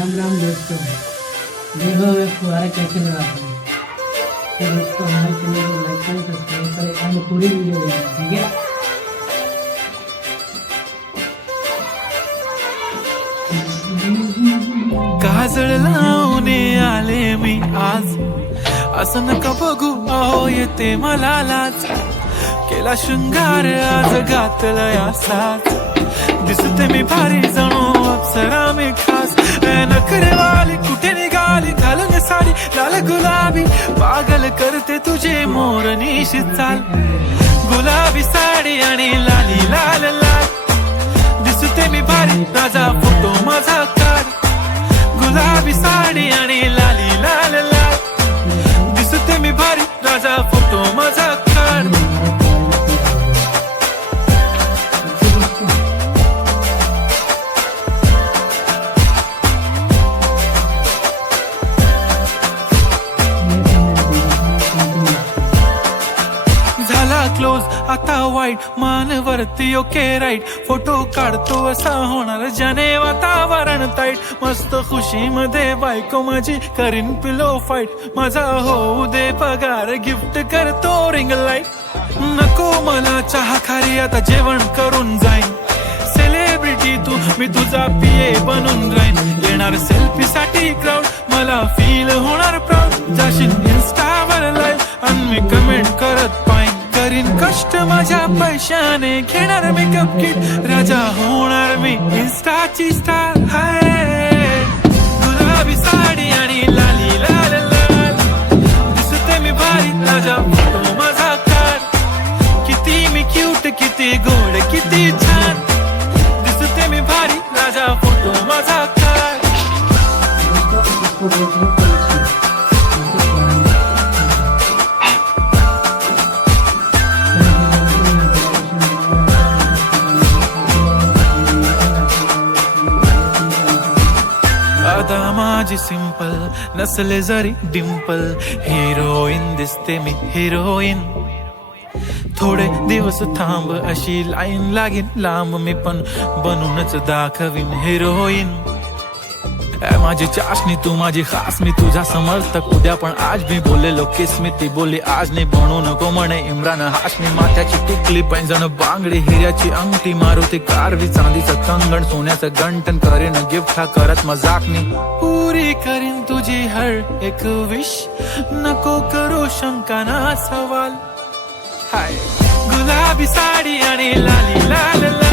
राम राम दोस्तों, देखो मैं फुहारा कैसे लगाता हूँ। तो दोस्तों हमारे चैनल को लाइक करें, सब्सक्राइब करें एंड पूरी वीडियो देखें, ठीक है। काजळ लावणे आले मी आज, असं नका बघू अहो येते मला लाज. केला शृंगार आज घातलाय असाच, दिसते मी भारी जणू अप्सरा मी खास. नखरेवाली कुठे निघाली घालून साडी लाल गुलाबी, पागल करते तुझे मोरनीशी चाल. गुलाबी साडी आणि लाली लाल लाल, दिसते मी भारी राजा फोटो माझा काढ. गुलाबी साडी आणि लाली लाल लाल, दिसते मी भारी राजा फोटो माझा काढ. झाला क्लोज आता वाईट, मान वरती ओके राईट. फोटो काढतो असा होणार ज्याने वातावरण ताईट. मस्त खुशी मध्ये बायको माझी करीन पिलो फाईट. माझा होऊ दे पगार गिफ्ट करतो रिंग लाईट. नको मला चहा खारी आता जेवण करून जाईन. सेलिब्रिटी तू मी तुझा पिये बनून राहीन. येणार सेल्फी साठी क्राऊड मला फील होणार प्राऊड. जाशील इन्स्टावर लाईव्ह आणि मी कमेंट करत पाहिन. करीन कष्ट माझ्या पैशाने, घेणार मेकअप किट राजा होणार मी इन्स्टाची स्टार. हाय गुलाबी साडी आणि लाली लाल लाल, दिसते मी भारी राजा फोटो माझा काढ. किती मी क्यूट किती गोड किती छान, दिसते मी भारी राजा फोटो माझा काढ. इसको देखने को आता माझी सिंपल नसले जरी डिंपल, हिरोईन दिसते मी हिरोईन. थोडे दिवस थांब अशी लाईन लागेल लांब, मी पण बनूनच दाखवीन हिरोईन. माझी चाशनी तू माझी खास, मी तुझा समर्थक उद्या पण आज. मी बोललेलो किस मी ती बोलली आज नाही. बनू नको म्हणे इम्रान हाशमी. माथ्याची टिकली पैंजण बांगडी, हिऱ्याची अंगठी, मारुती कारवी, चांदीचं कंगण, सोन्याचं गंटन. करीन गिफ्ट हा करत मजाकनी. पुरी करीन तुझी हर एक विश, नको करू शंका ना सवाल. हाय गुलाबी साडी आणि लाली लाल लाल,